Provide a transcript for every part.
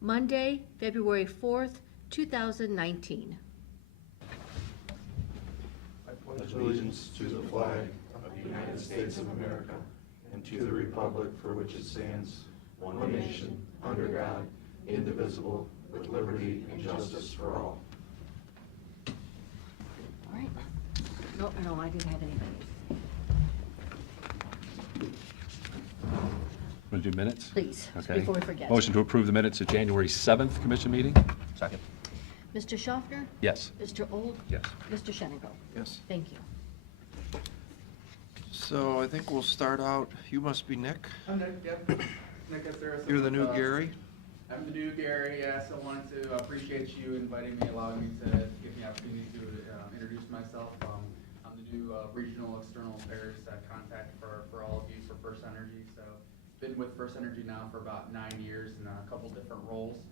Monday, February 4th, 2019. I pledge allegiance to the flag of the United States of America and to the republic for which it stands, one nation, under God, indivisible, with liberty and justice for all. All right. No, I didn't have anything. Want to do minutes? Please, Okay. before we forget. Motion to approve the minutes of January 7th commission meeting? Second. Mr. Schaffner? Yes. Mr. Old? Yes. Mr. Shenango? Yes. Thank you. So I think we'll start out, you must be Nick. I'm Nick, yep. Nick Estes. You're the new Gary? I'm the new Gary, yes. I wanted to appreciate you inviting me, allowing me to give me the opportunity to introduce myself. I'm the new regional external affairs contact for all of you for First Energy. So been with First Energy now for about 9 years in a couple different roles.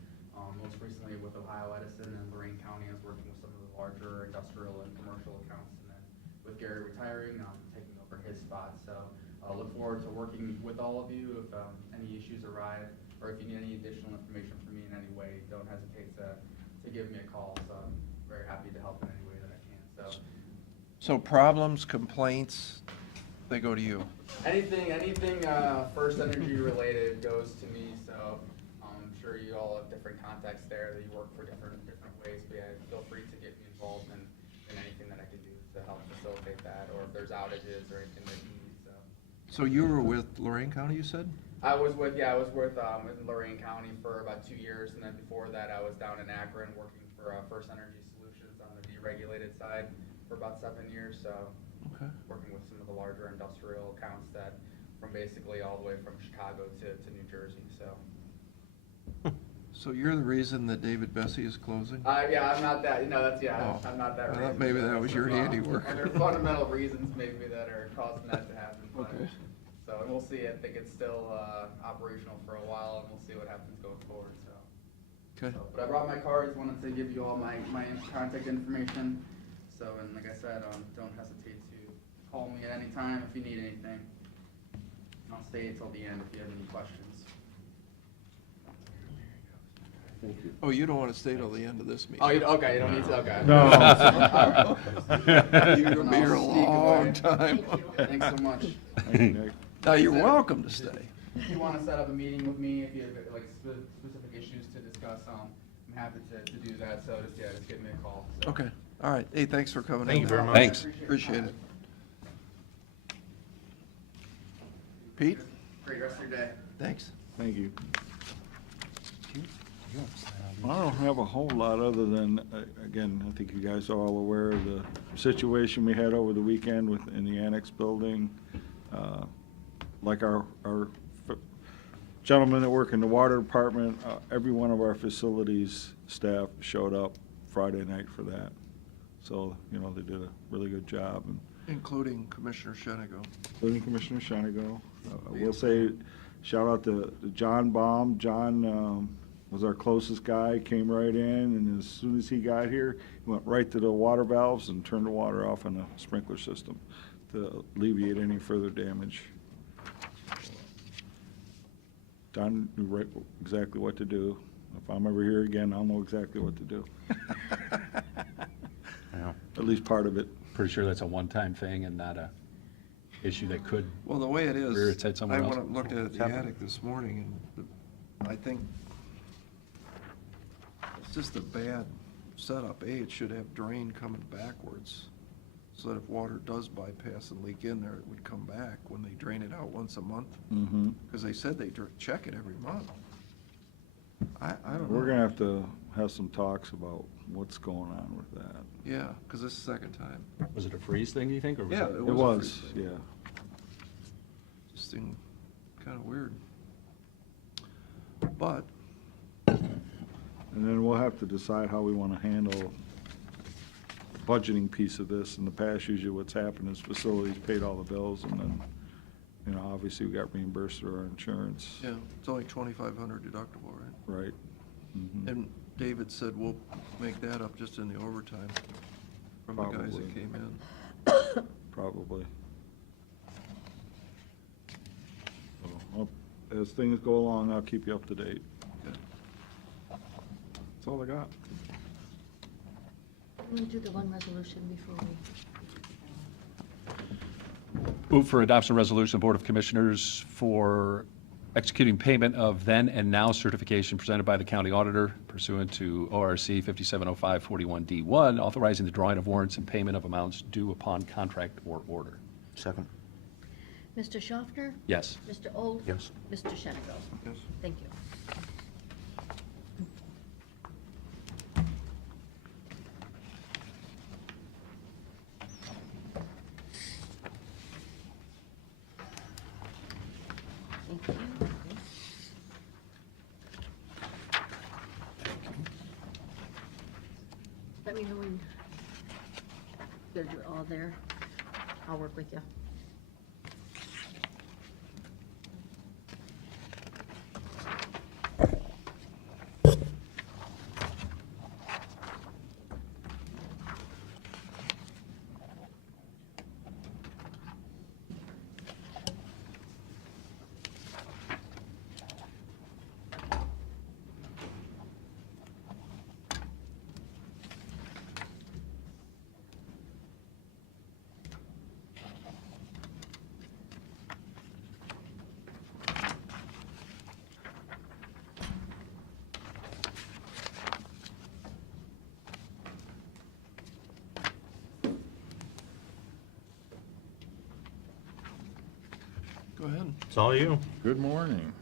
Most recently with Ohio Edison and Lorain County, I was working with some of the larger industrial and commercial accounts. And then with Gary retiring, I'm taking over his spot. So I look forward to working with all of you. If any issues arise, or if you need any additional information from me in any way, don't hesitate to give me a call. So I'm very happy to help in any way that I can. So problems, complaints, they go to you. Anything First Energy related goes to me. So I'm sure you all have different contacts there that you work for different ways. But yeah, feel free to get me involved in anything that I can do to help facilitate that, or if there's outages or anything that you need. So you were with Lorain County, you said? I was with in Lorain County for about 2 years, and then before that I was down in Akron working for First Energy Solutions on the deregulated side for about 7 years. So Okay. working with some of the larger industrial accounts that from basically all the way from Chicago to New Jersey. So you're the reason that David Bessie is closing? Yeah, I'm not that, Oh. I'm not that I thought reason. maybe that was your handiwork. There are fundamental reasons maybe that are causing that to happen. But, Okay. So, and we'll see. I think it's still operational for a while, and we'll see what happens going forward. Okay. But I brought my cards, wanted to give you all my contact information. So, and like I said, don't hesitate to call me at any time if you need anything. And I'll stay until the end if you have any questions. Oh, you don't want to stay till the end of this meeting? Oh, okay, you don't need to, okay. No. You're gonna be here a long time. Thanks so much. Now, you're welcome to stay. If you want to set up a meeting with me, if you have like specific issues to discuss, I'm happy to do that. So just give me a call. So. Okay, all right. Hey, thanks for coming in. Thank you very much. Thanks. Appreciate it. Pete? Great rest of your day. Thanks. Thank you. I don't have a whole lot other than, again, I think you guys are all aware of the situation we had over the weekend in the annex building. Like our gentlemen that work in the water department, every one of our facilities staff showed up Friday night for that. So, they did a really good job. And Including Commissioner Shenago. including Commissioner Shenago. I will say, shout out to John Baum. John was our closest guy, came right in, and as soon as he got here, he went right to the water valves and turned the water off on the sprinkler system to alleviate any further damage. John knew exactly what to do. If I'm ever here again, I'll know exactly what to do. Yeah. At least part of it. Pretty sure that's a one-time thing and not a issue that could, Well, the way it Rear is, its head somewhere I else. went and looked at the Happened. attic this morning, and I think it's just a bad setup. It should have drain coming backwards, so that if water does bypass and leak in there, it would come back when they drain it out once a month. Mm-hmm. Because they said they check it every month. I don't know. We're gonna have to have some talks about what's going on with that. Yeah, because this is the second time. was it a freeze thing, you think? Or Yeah, It was, a freeze. yeah. Just seemed kind of weird. But, And then we'll have to decide how we want to handle the budgeting piece of this. In the past, usually what's happened is facilities paid all the bills, and then, obviously we got reimbursed through our insurance. yeah, it's only $2,500 deductible, right? Right. Mhm. And David said we'll make that up just in the overtime from the guys that Probably. came in. Probably. So, as things go along, I'll keep you up to date. Okay. all I got. Let me do the one resolution before we. Move for adoption resolution of Board of Commissioners for executing payment of then and now certification presented by the county auditor pursuant to ORC 570541D1, authorizing the drawing of warrants and payment of amounts due upon contract or order. Second. Mr. Schaffner? Yes. Mr. Old? Yes. Mr. Shenigo? Yes. Thank you. Thank you. Let me know when you're all there. I'll work with you. Go ahead. It's all you. Good morning.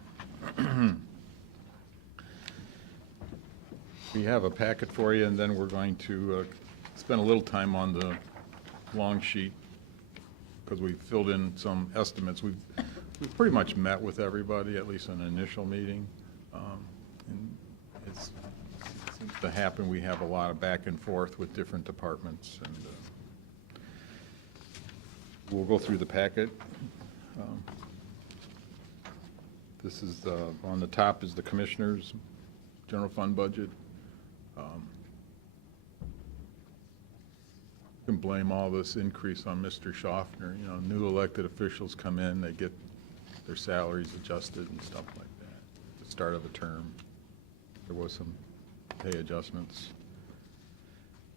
We have a packet for you, and then we're going to spend a little time on the long sheet, because we filled in some estimates. We've pretty much met with everybody, at least an initial meeting. And it seems to happen, we have a lot of back and forth with different departments, and we'll go through the packet. This is, on the top is the Commissioner's general fund budget. You can blame all this increase on Mr. Schaffner. You know, new elected officials come in, they get their salaries adjusted and stuff like that. At the start of the term, there was some pay adjustments.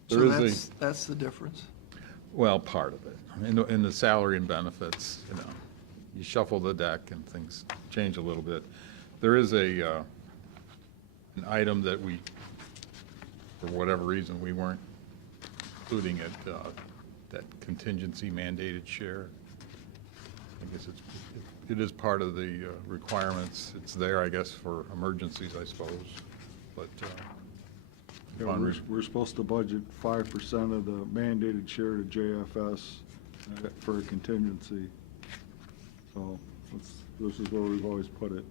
So There is that's the difference? well, part of it. In the salary and benefits, you know, you shuffle the deck and things change a little bit. There is an item that we, for whatever reason, we weren't including it, that contingency mandated share. I guess it is part of the requirements. It's there, I guess, for emergencies, I suppose, but. Yeah, upon we're supposed to budget 5% of the mandated share to JFS for a contingency. So this is where we've always put it.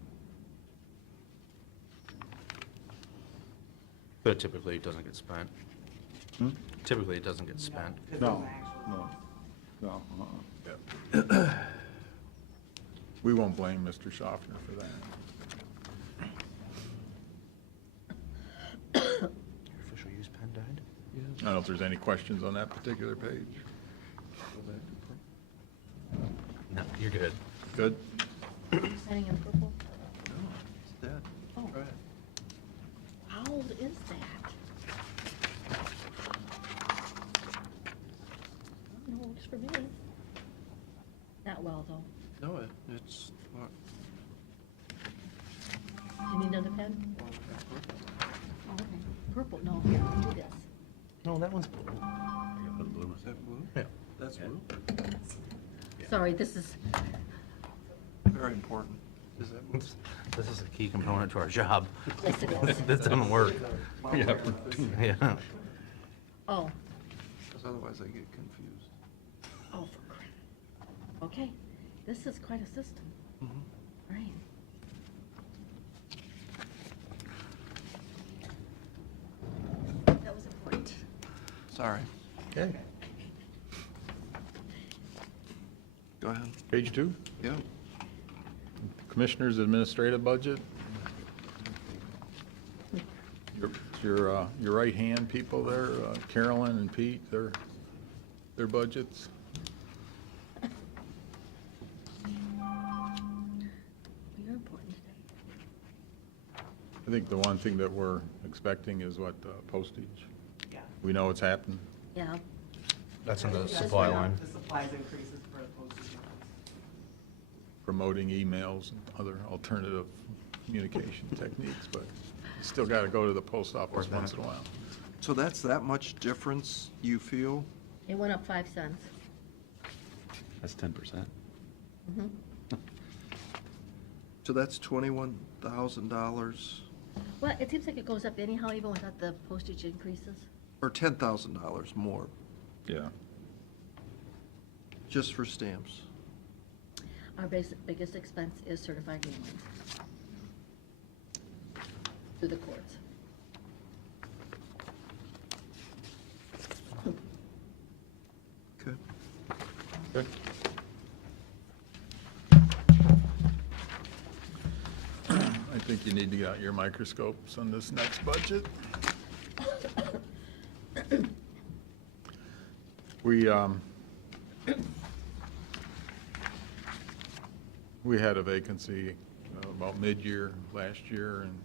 But typically it doesn't get spent. Hmm? Typically it doesn't get spent. No, uh-uh. We won't blame Mr. Schaffner for that. Your official use pen died? I don't know if there's any questions on that particular page. No, you're good. Good? Signing in purple? No, it's dead. Oh. Go ahead. How old is that? No, it's for me. Not well, though. No, it's, what? You need another pen? Oh, okay. Purple, no, here, do this. No, that one's blue. I got blue. Is that blue? Yeah. That's Yeah. blue? Sorry, this is, Very important. Is that blue? This is a key component to our job. yes, it is. This doesn't work. Yeah. Yeah. Oh, Because otherwise I get confused. oh, for crap. Okay, this is quite a system, Mhm. right? That was important. Sorry. Okay. Go ahead. Page 2, Yeah. Commissioner's administrative budget. Your right-hand people there, Carolyn and Pete, their budgets. You're important today. I think the one thing that we're expecting is what, postage. Yeah. We know it's happened. Yeah, That's in the That's supply why line. The supplies increases for the postage lines. Promoting emails and other alternative communication techniques, but you still got to go to the post office Or once that. in a while. So that's that much difference, you feel? it went up 5 cents. That's 10%. Mhm. So that's $21,000 Well, it seems like it goes up anyhow, even without the postage increases. or $10,000 more, Yeah. just for stamps. Our biggest expense is certified mailing through the courts. Okay. Good. I think you need to get out your microscopes on this next budget. We had a vacancy about mid-year last year and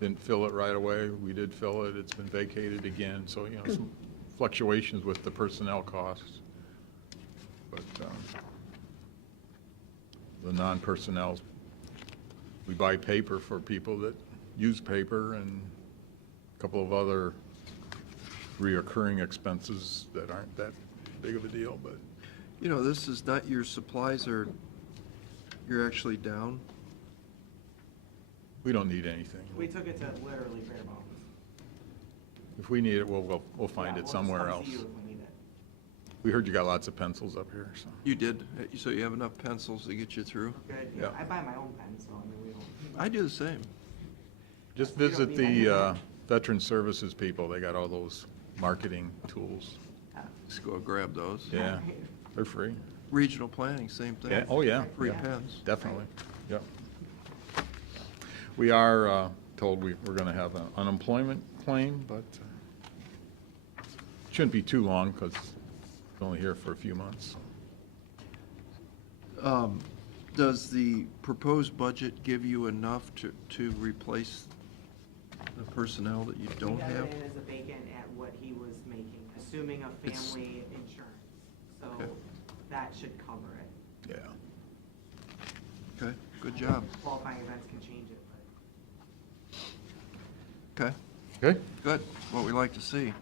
didn't fill it right away. We did fill it. It's been vacated again, so, you know, some fluctuations with the personnel costs. But the non-personnel, we buy paper for people that use paper and a couple of other reoccurring expenses that aren't that big of a deal, but You know, this is not, your supplies are, you're actually down. we don't need anything. We took it to literally bare bones. If we need it, we'll find Yeah, it we'll somewhere just come else. see you if we need it. We heard you got lots of pencils up here, so. You did, so you have enough pencils to get you through? Good, Yeah. I buy my own pen, so I mean, we don't. I do the same. Just We don't visit need the anything. Veteran Services people. They got all those marketing tools. Just go grab those. Yeah, they're free. Regional planning, same thing. Yeah, oh, yeah. Free yeah, pens. Definitely, yep. We are told we're going to have an unemployment claim, but shouldn't be too long because it's only here for a few months. Does the proposed budget give you enough to replace the personnel that you don't We got have? it in as a vacant at what he was making, assuming a It's- family insurance. So Okay. that should cover it. Yeah. Okay, good job. Qualifying events can change it, but. Okay, Okay. good, what we like to see.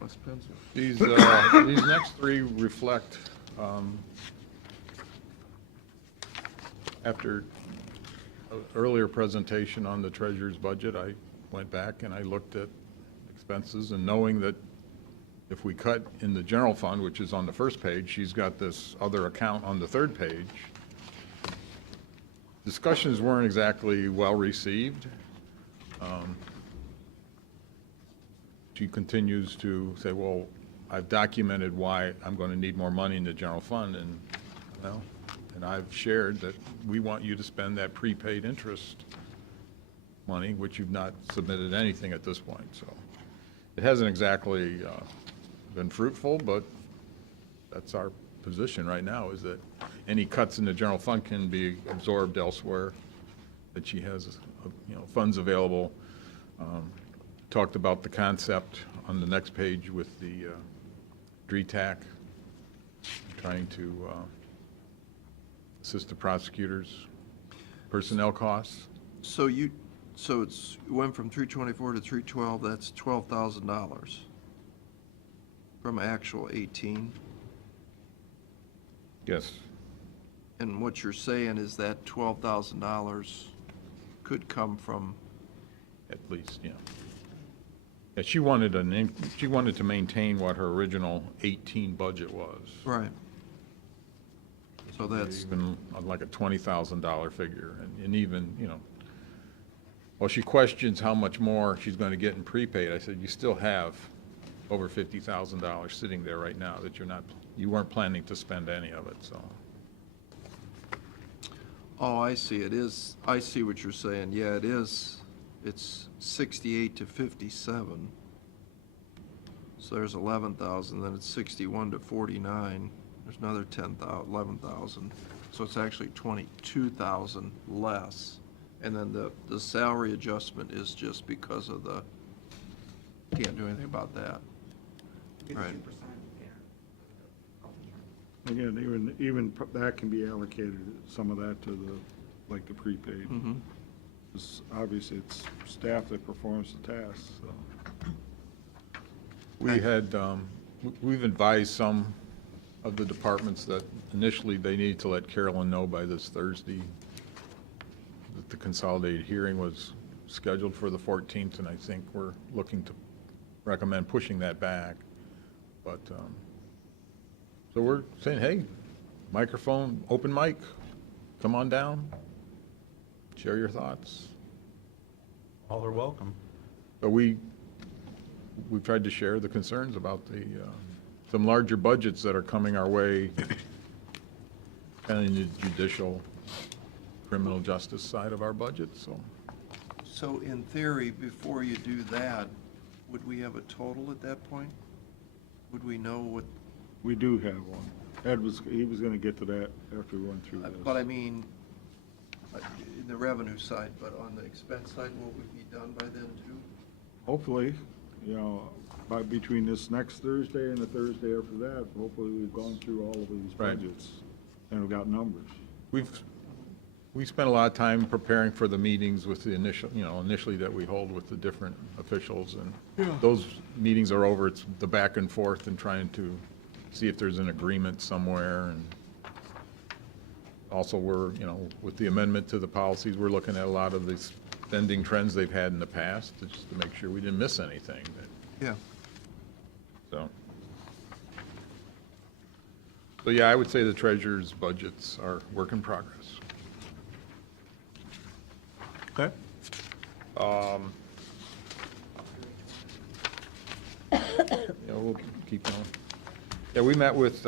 Less pencil. These next three reflect, after an earlier presentation on the treasurer's budget, I went back and I looked at expenses, and knowing that if we cut in the general fund, which is on the first page, she's got this other account on the third page. Discussions weren't exactly well-received. She continues to say, well, I've documented why I'm going to need more money in the general fund, and, well, and I've shared that we want you to spend that prepaid interest money, which you've not submitted anything at this point, so. It hasn't exactly been fruitful, but that's our position right now, is that any cuts in the general fund can be absorbed elsewhere, that she has, you know, funds available. Talked about the concept on the next page with the DRETAC, trying to assist the prosecutors, personnel costs. So it went from 324 to 312, that's $12,000 from actual 18. Yes. And what you're saying is that $12,000 could come from, At least, yeah. Yeah, she wanted to maintain what her original 18 budget was. right. So that's, Even like a $20,000 figure, and even, you know, well, she questions how much more she's going to get in prepaid. I said, you still have over $50,000 sitting there right now that you weren't planning to spend any of it, so. oh, I see, it is, I see what you're saying, yeah, it is, it's 68 to 57. So there's 11,000, then it's 61 to 49, there's another 11,000. So it's actually 22,000 less. And then the salary adjustment is just because of the, can't do anything about that. It's Right. 2%, yeah. Health insurance. Again, even that can be allocated, some of that to the, like the prepaid. Mm-hmm. 'Cause obviously, it's staff that performs the tasks, so. We had, we've advised some of the departments that initially they needed to let Carolyn know by this Thursday that the consolidated hearing was scheduled for the 14th, and I think we're looking to recommend pushing that back. But, so we're saying, hey, microphone, open mic, come on down, share your thoughts. All are welcome. But we've tried to share the concerns about the, some larger budgets that are coming our way, and in the judicial, criminal justice side of our budget, so. So in theory, before you do that, would we have a total at that point? Would we know what, We do have one. He was gonna get to that after we went through this. but I mean, in the revenue side, but on the expense side, will we be done by then too? Hopefully, between this next Thursday and the Thursday after that, hopefully we've gone through all of these Right. budgets and we've got numbers. We spent a lot of time preparing for the meetings with the initially that we hold with the different officials, and those meetings are over, it's the back and forth and trying to see if there's an agreement somewhere, and also we're, with the amendment to the policies, we're looking at a lot of the spending trends they've had in the past, just to make sure we didn't miss anything, Yeah. so. So, yeah, I would say the treasurer's budgets are work in progress. Okay. We'll keep going. Yeah, we met with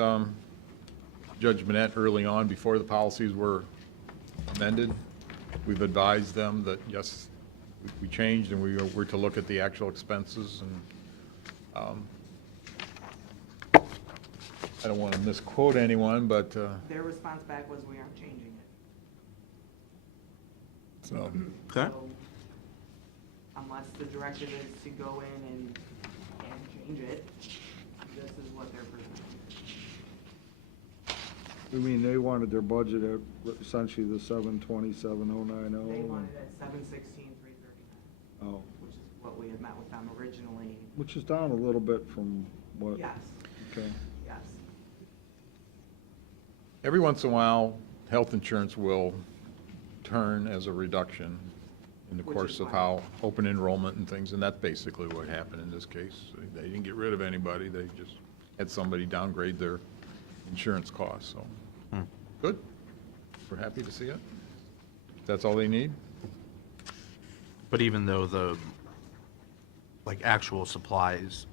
Judge Manette early on, before the policies were amended. We've advised them that, yes, we changed, and we were to look at the actual expenses, and I don't want to misquote anyone, but, Their response back was, we aren't changing it. so, Okay. So, unless the directive is to go in and change it, this is what they're presenting. I mean, they wanted their budget at essentially the 727,090. They wanted it at 716,339, Oh, which is what we had met with them originally. which is down a little bit from what? Yes, Okay. yes. every once in a while, health insurance will turn as a reduction in the Which course is of fine. how open enrollment and things, and that's basically what happened in this case. They didn't get rid of anybody, they just had somebody downgrade their insurance costs, so. Good. We're happy to see it. That's all they need? But even though the, like, actual supplies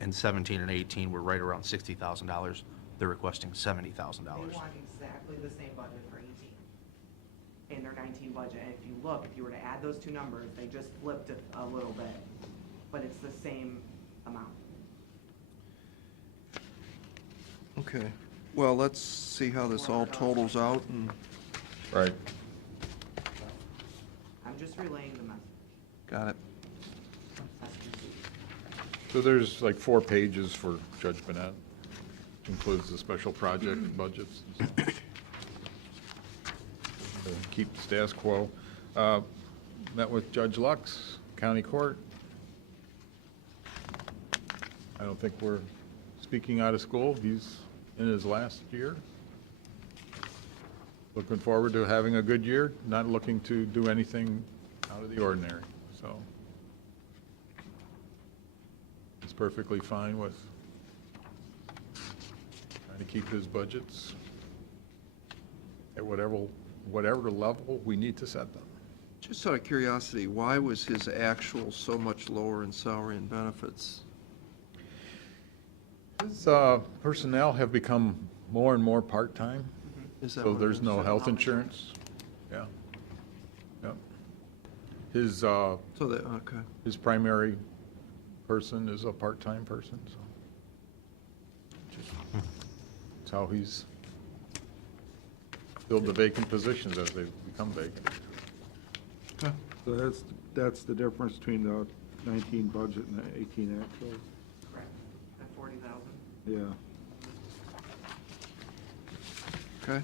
in 17 and 18 were right around $60,000, they're requesting $70,000. They want exactly the same budget for 18 in their 19 budget. And if you look, if you were to add those two numbers, they just flipped it a little bit, but it's the same amount. Okay. Well, let's see how this all totals out, and Right. I'm just relaying the message. got it. That's conceived. So there's like 4 pages for Judge Bennett, includes the special project budgets. Keep the status quo. Met with Judge Lux, County Court. I don't think we're speaking out of school. He's in his last year. Looking forward to having a good year, not looking to do anything out of the ordinary, so. He's perfectly fine with trying to keep his budgets at whatever level we need to set them. Just out of curiosity, why was his actual so much lower in salary and benefits? His personnel have become more and more part-time, Is that so what it there's is? no So health health insurance. Yeah. Yep. His, So that, okay. his primary person is a part-time person, so. That's how he's fill the vacant positions as they become vacant. So that's the difference between the 19 budget and the 18 actual? Correct. At 40,000. Yeah. Okay.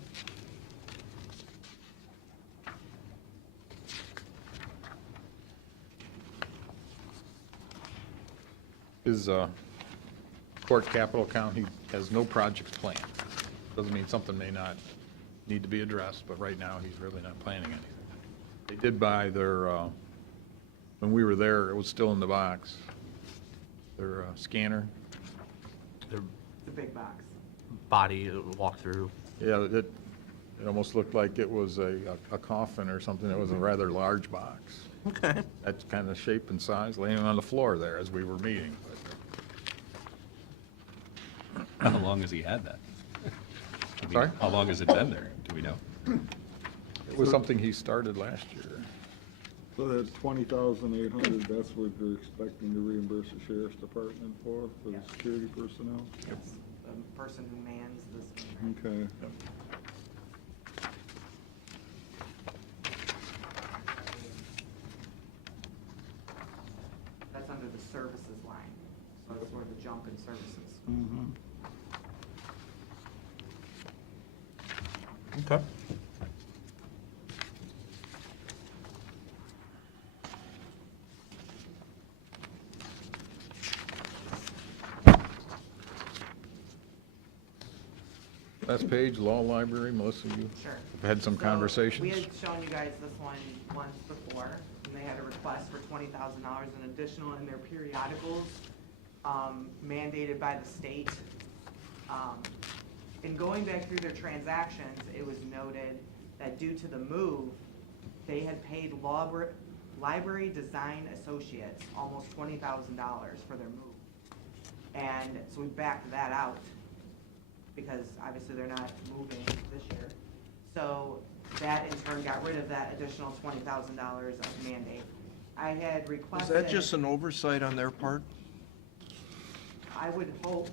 His court capital account, he has no projects planned. Doesn't mean something may not need to be addressed, but right now, he's really not planning anything. They did buy their, when we were there, it was still in the box, their scanner. Their It's a big box. body walkthrough. Yeah, it almost looked like it was a coffin or something. It was a rather large box. Okay. That kind of shape and size, laying on the floor there as we were meeting. How long has he had that? I mean, Sorry? How long has it been there? Do we know? It was something he started last year. So that's 20,800, that's what they're expecting to reimburse the sheriff's department for the Yeah. security personnel? Yes. The person who mans this. scanner. Okay. That's under the services line. So it's where the junk and services. Mhm. Okay. Last page, law library, Melissa, you Sure. have had some So, conversations? We had shown you guys this one once before, and they had a request for $20,000 in additional in their periodicals, mandated by the state. In going back through their transactions, it was noted that due to the move, they had paid Library Design Associates almost $20,000 for their move. And so we backed that out, because obviously they're not moving this year. So that in turn got rid of that additional $20,000 of mandate. I had Was requested. that just an oversight on their part? I would hope.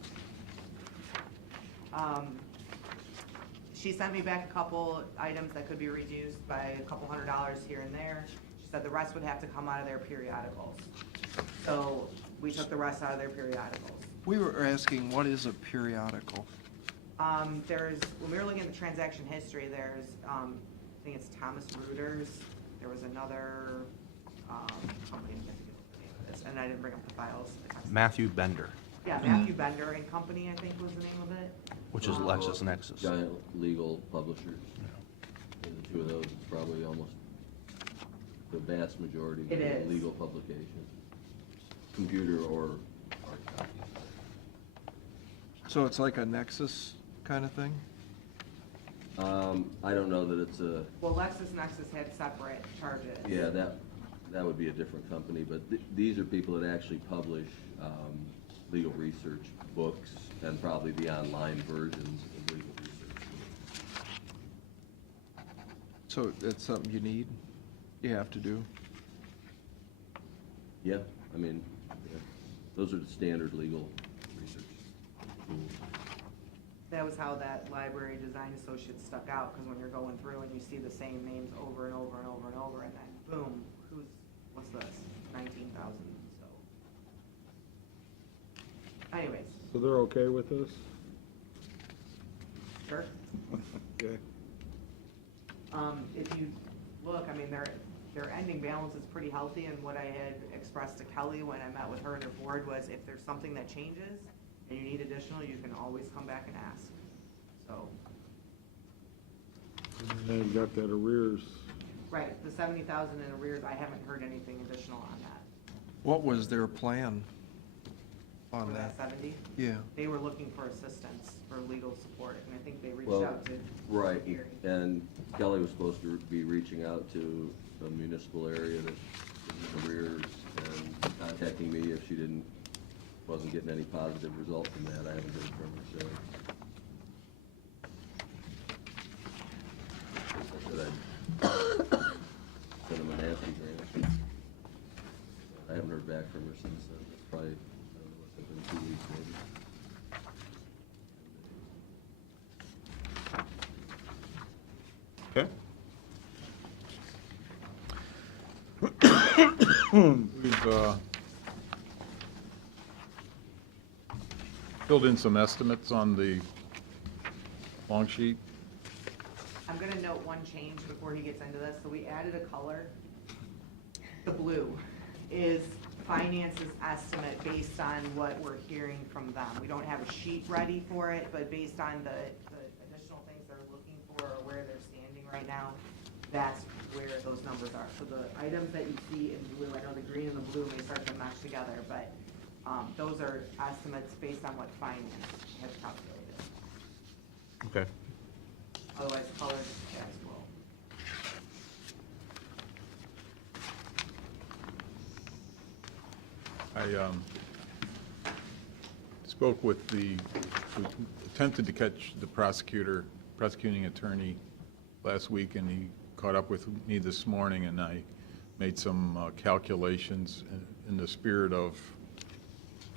She sent me back a couple items that could be reduced by a couple $100 here and there. She said the rest would have to come out of their periodicals. So we took the rest out of their periodicals. We were asking, what is a periodical? There's, when we were looking at the transaction history, there's, I think it's Thomas Reuters. There was another, company, I can't think of the name of this, and I didn't bring up the files. Matthew Bender, Yeah, Matthew Bender and Company, I think was the name of it. which is LexisNexis. Giant legal publishers. And the two of those, it's probably almost the vast majority of It is. legal publications, computer or hard copy. So it's like a Nexus kind of thing? I don't know that it's a, Well, LexisNexis had separate charges. yeah, that would be a different company, but these are people that actually publish legal research books and probably the online versions of legal research. So that's something you need, you have to do? Yeah, I mean, yeah, those are the standard legal research tools. That was how that Library Design Associates stuck out, because when you're going through and you see the same names over and over and over and over, and then boom, what's this? 19,000, so. Anyways, So they're okay with this? sure. Okay. If you look, I mean, their ending balance is pretty healthy, and what I had expressed to Kelly when I met with her and her board was if there's something that changes and you need additional, you can always come back and ask, so. And then you got that arrears. Right, the 70,000 in arrears, I haven't heard anything additional on that. What was their plan on For that? 70, Yeah. they were looking for assistance for legal support, and I think they reached Well, out to. right, Erie. and Kelly was supposed to be reaching out to a municipal area that was in arrears and contacting me if she wasn't getting any positive result from that. I haven't heard from her, so. I said I'd send him a nasty grant. I haven't heard back from her since then. It's probably, I don't know, what's it been, 2 weeks maybe. We've filled in some estimates on the long sheet. I'm gonna note one change before he gets into this. So we added a color. The blue is finance's estimate based on what we're hearing from them. We don't have a sheet ready for it, but based on the additional things they're looking for or where they're standing right now, that's where those numbers are. So the items that you see in blue, I know the green and the blue may start to mesh together, but those are estimates based on what finance has calculated. Okay. Otherwise, color just as well. I spoke with attempted to catch the prosecuting attorney last week, and he caught up with me this morning, and I made some calculations in the spirit of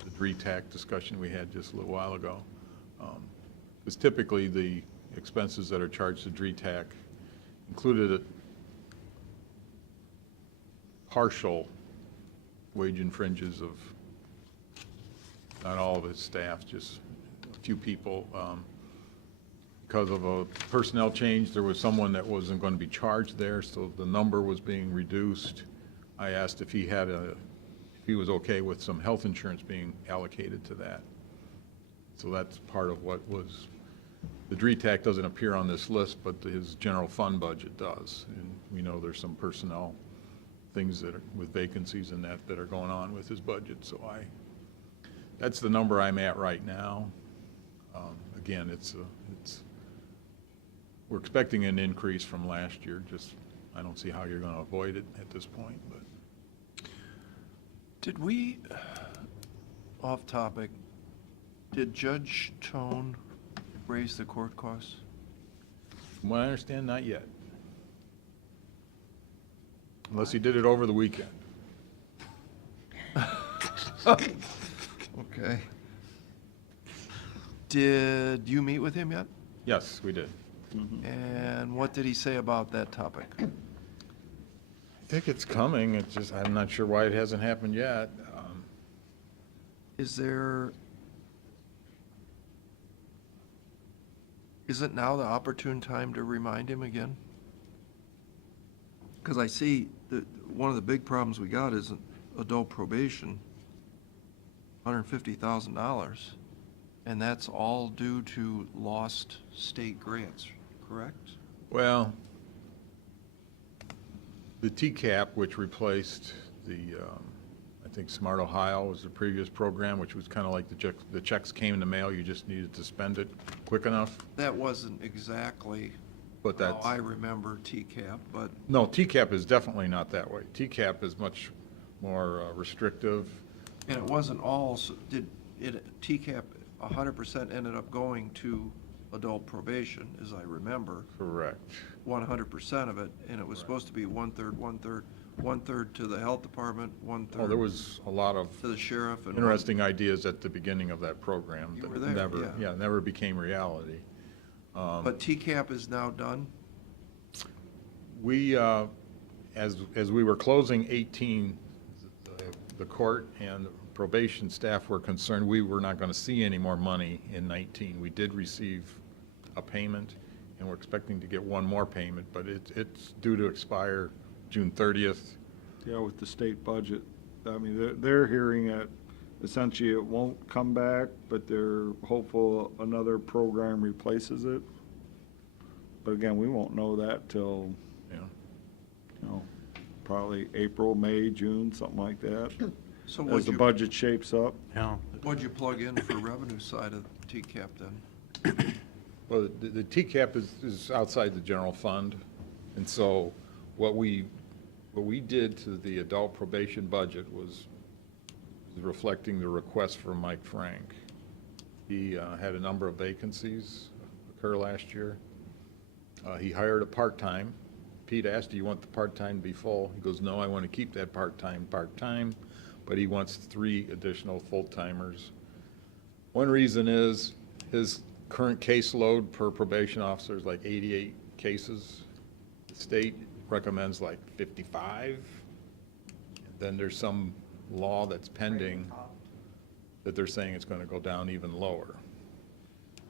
the DRETAC discussion we had just a little while ago. Because typically the expenses that are charged to DRETAC included a partial wage and fringes of not all of his staff, just a few people. Because of a personnel change, there was someone that wasn't going to be charged there, so the number was being reduced. I asked if he was okay with some health insurance being allocated to that. So that's part of what was, the DRETAC doesn't appear on this list, but his general fund budget does. And we know there's some personnel things that are with vacancies and that are going on with his budget. So that's the number I'm at right now. Again, we're expecting an increase from last year. Just, I don't see how you're going to avoid it at this point, but. Did we, off topic, did Judge Tone raise the court costs? From what I understand, not yet. Unless he did it over the weekend. Okay. Did you meet with him yet? Yes, we did. And what did he say about that topic? I think it's coming. It's just, I'm not sure why it hasn't happened yet. Is it now the opportune time to remind him again? Because I see that one of the big problems we got is adult probation, $150,000, and that's all due to lost state grants, correct? Well, the TCAP, which replaced the, I think Smart Ohio was the previous program, which was kind of like the checks came in the mail, you just needed to spend it quick enough. That wasn't exactly But how that's, I remember TCAP, but no, TCAP is definitely not that way. TCAP is much more restrictive. and it wasn't all, TCAP 100% ended up going to adult probation, as I remember. Correct. 100% of it, and it was supposed to be one-third to the health department, Well, there one-third was a lot of to the sheriff. And interesting ideas at the beginning of that program. You that were there, never, yeah. never became reality. But TCAP is now done? We, as we were closing 18, the court and probation staff were concerned we were not going to see any more money in 19. We did receive a payment, and we're expecting to get one more payment, but it's due to expire June 30th. Yeah, with the state budget. I mean, they're hearing that essentially it won't come back, but they're hopeful another program replaces it. But again, we won't know that till, Yeah. Probably April, May, June, something like that, So as the budget shapes up. Yeah. what'd you plug in for revenue side of TCAP then? Well, the TCAP is outside the general fund, and so what we did to the adult probation budget was reflecting the request from Mike Frank. He had a number of vacancies occur last year. He hired a part-time. Pete asked, do you want the part-time to be full? He goes, no, I want to keep that part-time, but he wants 3 additional full-timers. One reason is his current caseload per probation officer is like 88 cases. The state recommends like 55. then there's some law that's pending that they're saying it's gonna go down even lower.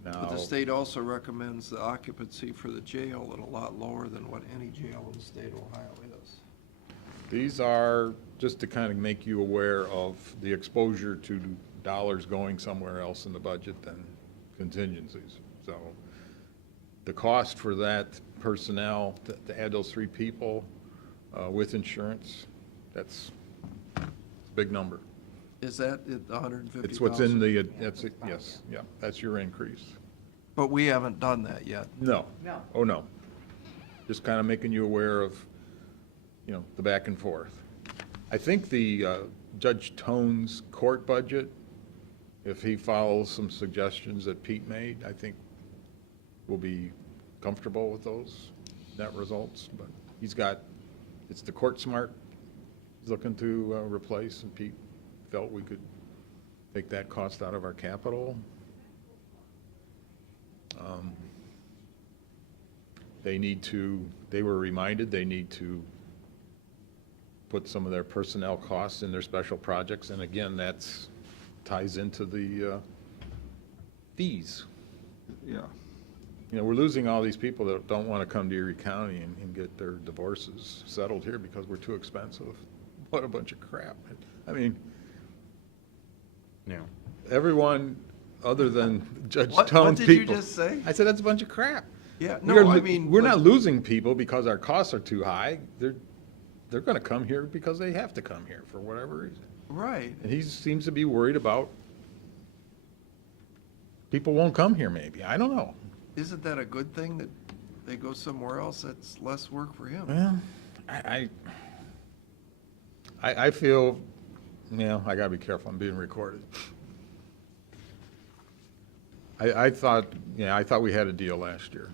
But Now, the state also recommends the occupancy for the jail at a lot lower than what any jail in the state of Ohio is. these are just to kind of make you aware of the exposure to dollars going somewhere else in the budget than contingencies. So the cost for that personnel, to add those 3 people with insurance, that's a big number. Is that at the 150,000? It's what's in the, that's, yes, yeah, that's your increase. But we haven't done that yet. No. No. Oh, no. Just kind of making you aware of, you know, the back and forth. I think the Judge Tone's court budget, if he follows some suggestions that Pete made, I think we'll be comfortable with those net results. But he's got, it's the court smart he's looking to replace, and Pete felt we could take that cost out of our capital. They were reminded they need to put some of their personnel costs in their special projects, and again, that's ties into the fees. Yeah. You know, we're losing all these people that don't want to come to Erie County and get their divorces settled here because we're too expensive. What a bunch of crap. I mean, Yeah. everyone other than Judge What Tone's did people. you just say? I said that's a bunch of crap. Yeah, We're no, I mean. We're but- not losing people because our costs are too high. They're gonna come here because they have to come here for whatever reason. Right. And he seems to be worried about people won't come here maybe. I don't know. Isn't that a good thing that they go somewhere else that's less work for him? Well, I feel, you know, I gotta be careful, I'm being recorded. I thought we had a deal last year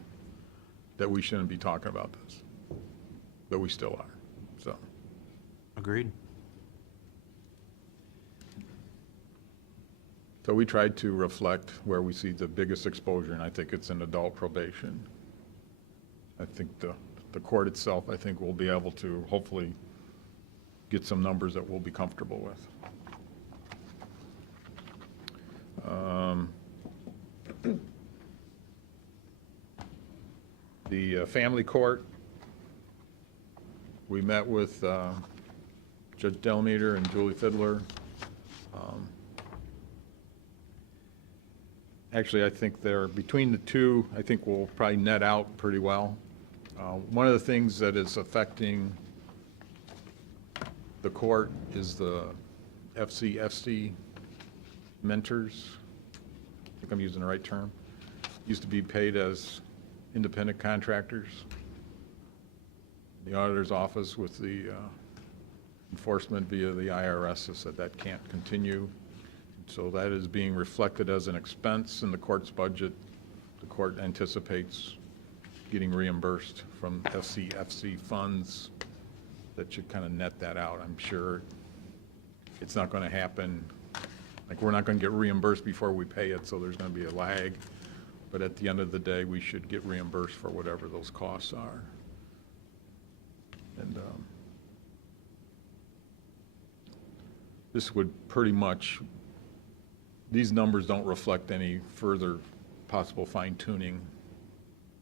that we shouldn't be talking about this, but we still are, so. Agreed. So we tried to reflect where we see the biggest exposure, and I think it's in adult probation. I think the court itself, I think, will be able to hopefully get some numbers that we'll be comfortable with. The family court, we met with Judge Delmeter and Julie Fiddler. Actually, I think they're, between the two, I think we'll probably net out pretty well. One of the things that is affecting the court is the FCFC mentors. I think I'm using the right term. Used to be paid as independent contractors. The auditor's office with the enforcement via the IRS has said that can't continue. So that is being reflected as an expense in the court's budget. The court anticipates getting reimbursed from FCFC funds. That should kind of net that out. I'm sure it's not going to happen, like we're not going to get reimbursed before we pay it, so there's going to be a lag. But at the end of the day, we should get reimbursed for whatever those costs are. And this would pretty much, these numbers don't reflect any further possible fine-tuning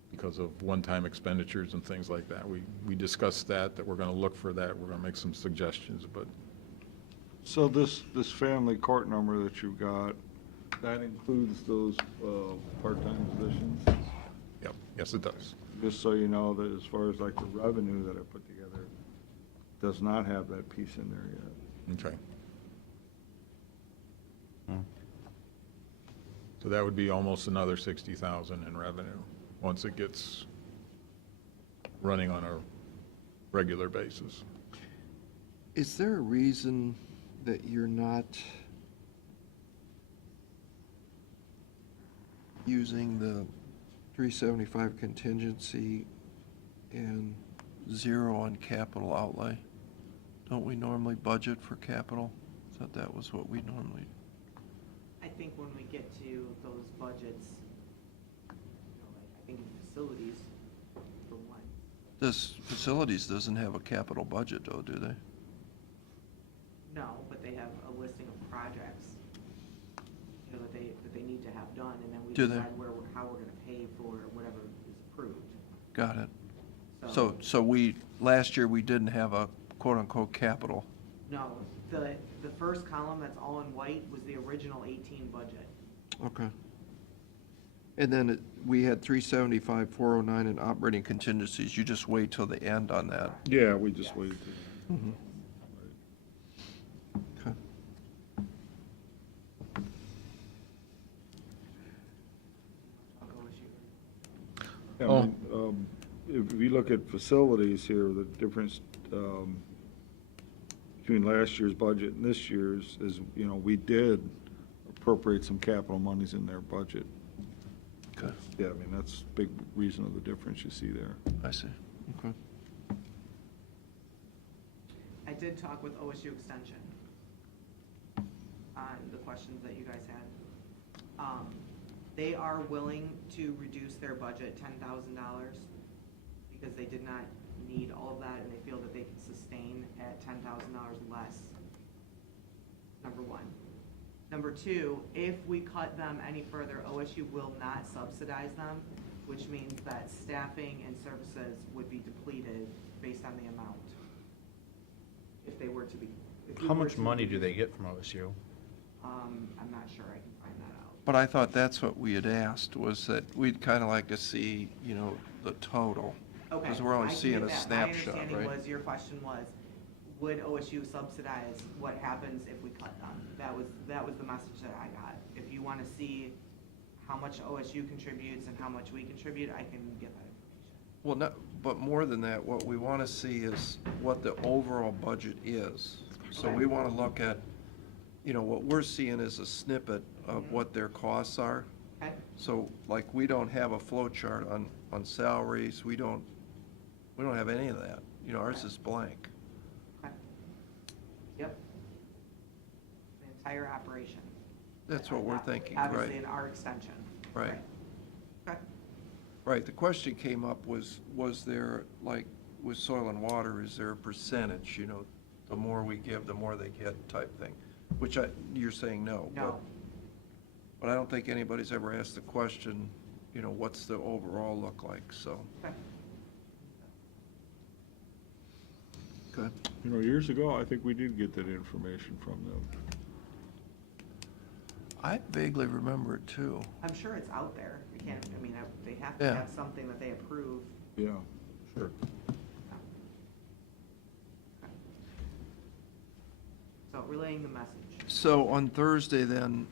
because of one-time expenditures and things like that. We discussed that we're going to look for that. We're going to make some suggestions, but So this family court number that you've got, that includes those part-time positions? yep, yes, it does. Just so you know that as far as like the revenue that I put together, does not have that piece in there yet. Okay. So that would be almost another 60,000 in revenue, once it gets running on a regular basis. Is there a reason that you're not using the 375 contingency and 0 on capital outlay? Don't we normally budget for capital? I thought that was what we normally. I think when we get to those budgets, like, I think facilities, for one. This facilities doesn't have a capital budget though, do they? No, but they have a listing of projects, you know, that they need to have done, and then we Do they? decide how we're gonna pay for whatever is approved. Got it. So last year, we didn't have a quote-unquote capital. No, the first column that's all in white was the original 18 budget. Okay. And then we had 375, 409 in operating contingencies. You just wait till the end on that. Yeah, we just waited. Mhm. Okay. I'll go with you. Yeah, I mean, if we look at facilities here, the difference between last year's budget and this year's is, you know, we did appropriate some capital monies in their budget. Okay, Yeah, I mean, that's a big reason of the difference you see there. I see. Okay. I did talk with OSU Extension on the questions that you guys had. They are willing to reduce their budget $10,000 because they did not need all of that, and they feel that they can sustain at $10,000 less, number one. Number two, if we cut them any further, OSU will not subsidize them, which means that staffing and services would be depleted based on the amount. If they were to be. if we How were much to money do reduce- they get from OSU? I'm not sure, I can find that out. But I thought that's what we had asked, was that we'd kind of like to see, you know, the total. Okay. Because we're I only can seeing get a that. snapshot, My right? understanding was, your question was, would OSU subsidize what happens if we cut them? That was the message that I got. If you want to see how much OSU contributes and how much we contribute, I can get that information. Well, no, but more than that, what we want to see is what the overall budget is. So we want to look at, you know, what we're seeing is a snippet of what their costs are. Okay? So, like, we don't have a flow chart on salaries, we don't have any of that. You know, ours is blank. Okay. Yep. The entire operation. That's what we're thinking, Obviously, right? in our extension. Right. Okay. Right, the question came up was there, like, with soil and water, is there a percentage, you know, the more we give, the more they get type thing? Which you're saying no. No. But I don't think anybody's ever asked the question, you know, what's the overall look like, so. Okay. Okay. You know, years ago, I think we did get that information from them. I vaguely remember it too. I'm sure it's out there. We can't, I mean, they have to Yeah. have something that they approve. Yeah, sure. So relaying the message. So on Thursday then,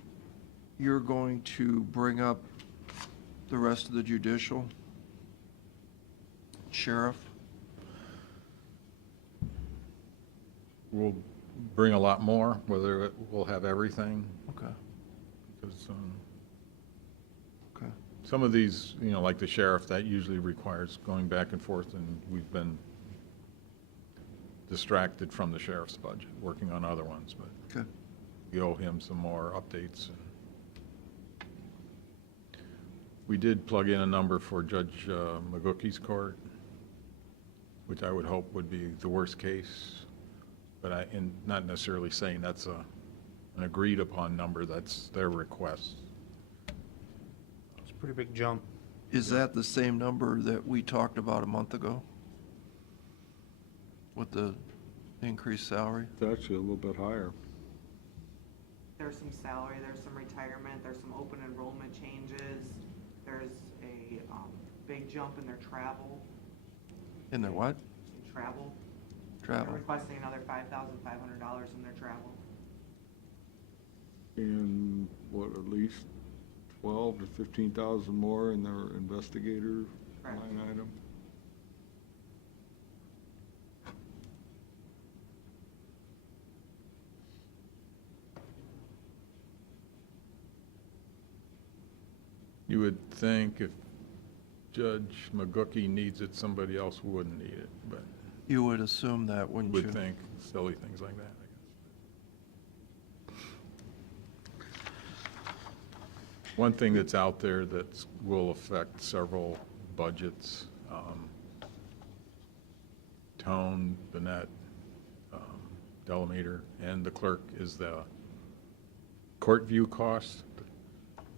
you're going to bring up the rest of the judicial? Sheriff? We'll bring a lot more, whether we'll have everything, Okay, because okay. some of these, you know, like the sheriff, that usually requires going back and forth, and we've been distracted from the sheriff's budget, working on other ones, but Okay. we owe him some more updates. We did plug in a number for Judge McGookie's court, which I would hope would be the worst case, but and not necessarily saying that's an agreed upon number, that's their request. It's a pretty big jump. Is that the same number that we talked about a month ago? With the increased salary? It's actually a little bit higher. There's some salary, there's some retirement, there's some open enrollment changes, there's a big jump in their travel. In their what? In travel. Travel. They're requesting another $5,500 in their travel. And what, at least 12 to 15,000 more in their investigator Correct. line item? You would think if Judge McGookie needs it, somebody else wouldn't need it, but You would assume that, wouldn't you? would think silly things like that, I guess. One thing that's out there that will affect several budgets, Tone, Bennett, Delameter, and the clerk is the court view cost.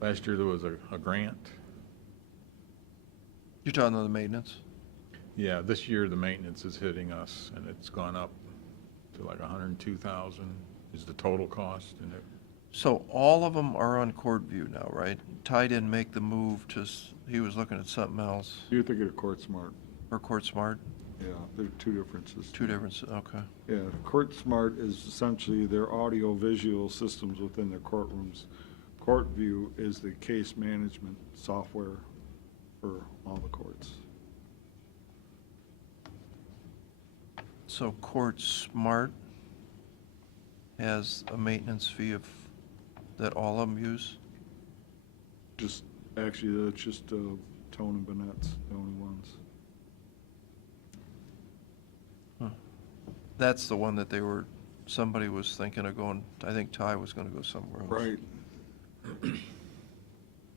Last year, there was a grant. You're talking about the maintenance? Yeah, this year, the maintenance is hitting us, and it's gone up to like 102,000 is the total cost, and it, So all of them are on court view now, right? Ty didn't make the move to, he was looking at something else, You're thinking of Court Smart. or Court Smart? Yeah, there are two differences. Two different, okay. Yeah, Court Smart is essentially their audio-visual systems within their courtrooms. Court View is the case management software for all the courts. So Court Smart has a maintenance fee of, that all of them use? Just, actually, that's just Tone and Bennett's, the only ones. That's the one that they were, somebody was thinking of going, I think Ty was gonna go somewhere else. Right.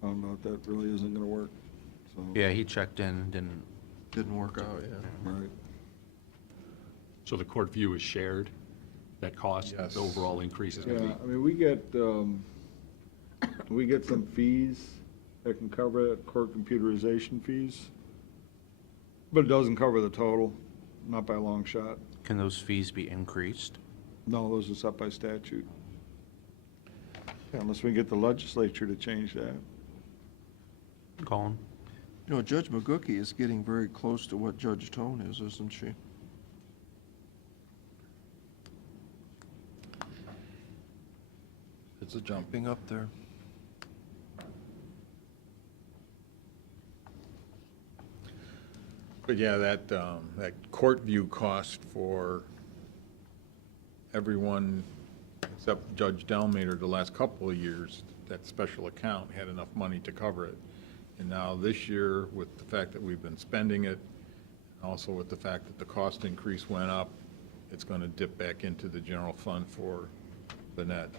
I don't know if that really isn't gonna work, so. Yeah, he checked in, didn't, Didn't work out, yeah. Right. So the court view is shared, that cost, Yes. the overall increase is Yeah, going to I mean, we get some fees that can cover it, court computerization fees. But it doesn't cover the total, not by a long shot. can those fees be increased? No, those are set by statute. Yeah, unless we get the legislature to change that. Colin? You know, Judge McGookie is getting very close to what Judge Tone is, isn't she? it's a jump. Being up there. But yeah, that court view cost for everyone except Judge Delmater the last couple of years, that special account had enough money to cover it. And now this year, with the fact that we've been spending it, also with the fact that the cost increase went up, it's going to dip back into the general fund for Bennett,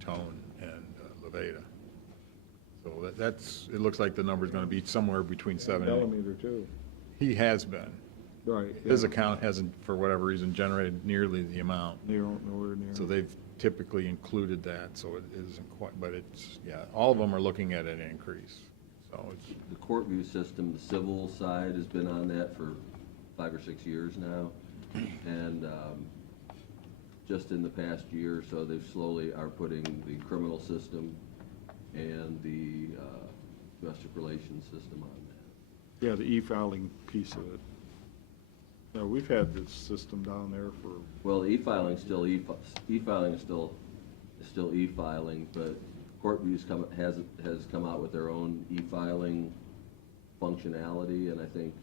Tone, and Levada. So that's, it looks like the number's going to be somewhere between 7 and 8. Millimeter too. He has been. Right. His yeah. account hasn't, for whatever reason, generated nearly the amount. They don't nowhere near. So they've typically included that, so it isn't quite, but it's, yeah, all of them are looking at an increase. So it's, The court view system, the civil side has been on that for 5 or 6 years now. And just in the past year or so, they've slowly are putting the criminal system and the domestic relations system on that. Yeah, the e-filing piece of it. Yeah, we've had this system down there for, Well, e-filing still e-filing is still e-filing, but CourtView's has come out with their own e-filing functionality, and I think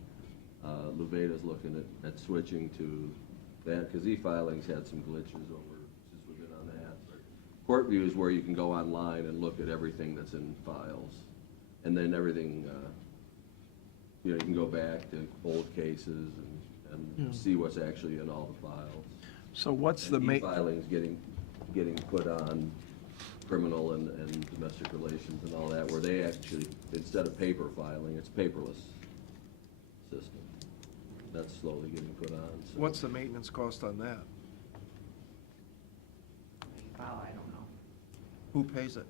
Levada's looking at switching to that, because e-filing's had some glitches over since we've been on that. But CourtView is where you can go online and look at everything that's in files, and then everything, you can go back to old cases and see what's actually in all the files. So what's the And ma- e-filing's getting put on criminal and domestic relations and all that, where they actually, instead of paper filing, it's paperless system. That's slowly getting put on, so. what's the maintenance cost on that? Well, I don't know. Who pays it?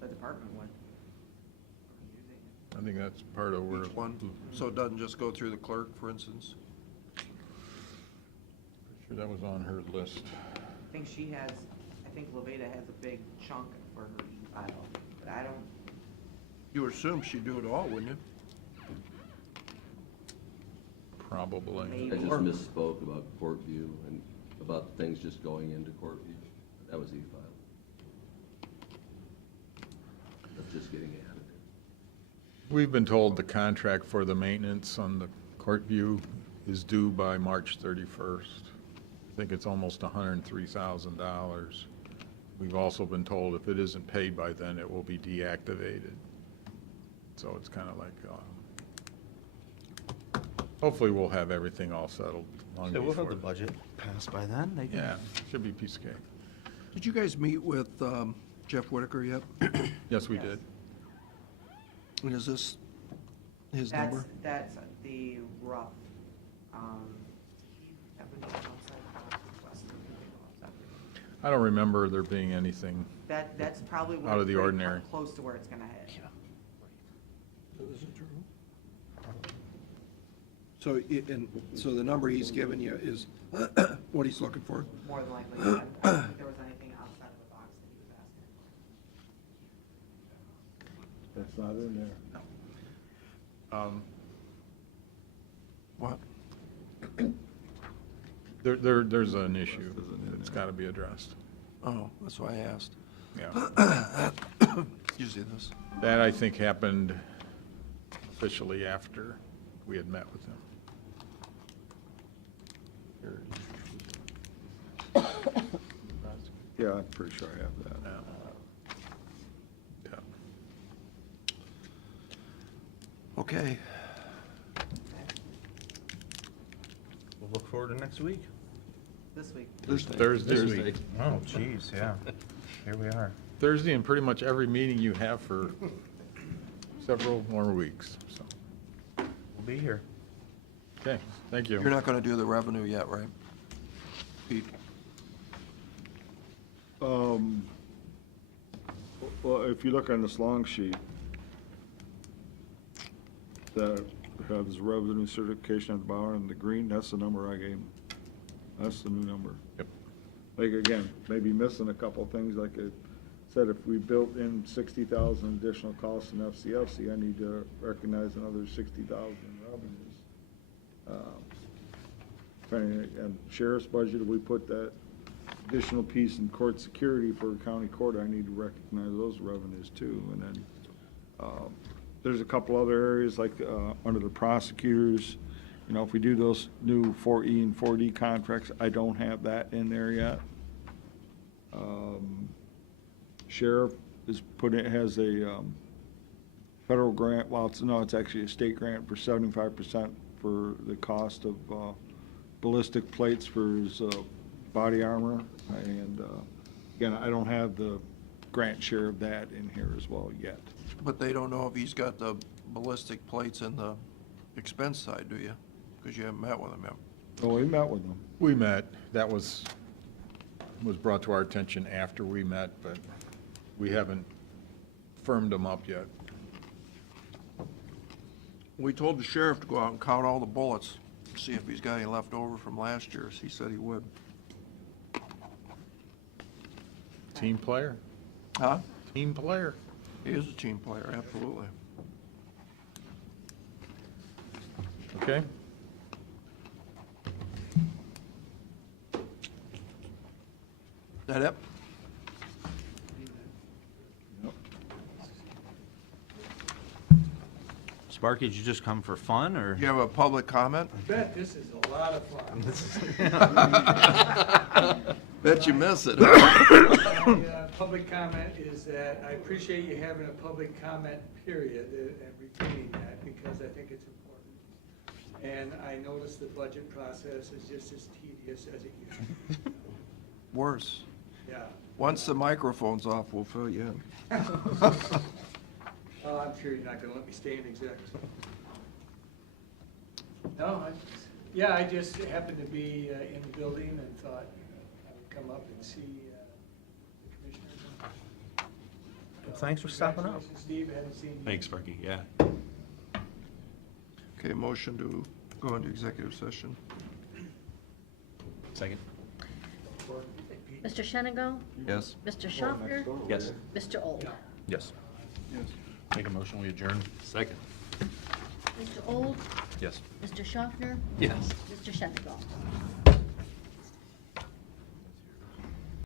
The department would. I think that's part of where. Each one? So it doesn't just go through the clerk, for instance? Sure that was on her list. I think Levada has a big chunk for her e-file, but I don't, You would assume she'd do it all, wouldn't you? Probably. I Maybe. just misspoke about CourtView and about things just going into CourtView. That was e-file. That's just getting added. We've been told the contract for the maintenance on the court view is due by March 31st. I think it's almost $103,000. We've also been told if it isn't paid by then, it will be deactivated. So it's kind of like, hopefully we'll have everything all settled long So we'll have before. the budget passed by then. They can- Yeah, should be a piece of cake. Did you guys meet with Jeff Whitaker yet? Yes, we Yes. did. And is this his number? That's the rough, that would be outside the cost request. I don't remember there being anything. That's probably Out of the pretty ordinary. close to where it's gonna hit. Is it true? So, so the number he's given you is what he's looking for? More than likely, yeah. I don't think there was anything outside of the box that he was asking. That's not in there. What? There's an issue that's got to be addressed. Oh, that's why I asked. Yeah. Usually this. That, I think, happened officially after we had met with him. Yeah, I'm pretty sure I have that. Yeah. Okay. We'll look forward to next week. This week. Thursday. Oh, jeez, yeah. Here we are. Thursday and pretty much every meeting you have for several more weeks, so. We'll be here. Okay, thank you. You're not gonna do the revenue yet, right? Pete? Well, if you look on this long sheet that has revenue certification at the bottom in the green, that's the number I gave him. That's the new number. Yep. Like, again, maybe missing a couple things, like it said, if we built in 60,000 additional costs in FCFC, I need to recognize another 60,000 in revenues. And sheriff's budget, if we put that additional piece in court security for county court, I need to recognize those revenues too. And then, there's a couple other areas, like, under the prosecutors, you know, if we do those new 4E and 4D contracts, I don't have that in there yet. Sheriff has a, federal grant, well, it's actually a state grant for 75% for the cost of, ballistic plates for his, body armor. And, again, I don't have the grant share of that in here as well yet. But they don't know if he's got the ballistic plates in the expense side, do you? Because you haven't met with him yet. Oh, we met with them. We met, that was brought to our attention after we met, but we haven't firmed them up yet. We told the sheriff to go out and count all the bullets, see if he's got any left over from last year's. He said he would. Team player, Huh? team player. He is a team player, absolutely. Okay? That it? Sparky, did you just come for fun, or? Do you have a public comment? Bet this is a lot of fun. Bet you miss it. My public comment is that I appreciate you having a public comment period and retaining that, because I think it's important. And I notice the budget process is just as tedious as it used to be. Worse. Yeah. Once the microphone's off, we'll fill you in. Oh, I'm sure you're not gonna let me stay in exec. No, I just happened to be in the building and thought I would come up and see the commissioners. Well, thanks for stopping up. Congratulations, Steve, I hadn't seen you. Thanks, Sparky, yeah. Okay, motion to go into executive session. Second? Mr. Shenago? Yes. Mr. Schaffner? Yes. Mr. Old? Yes. Yes. Make a motion, we adjourn. Second? Mr. Old? Yes. Mr. Schaffner? Yes. Mr. Shenago?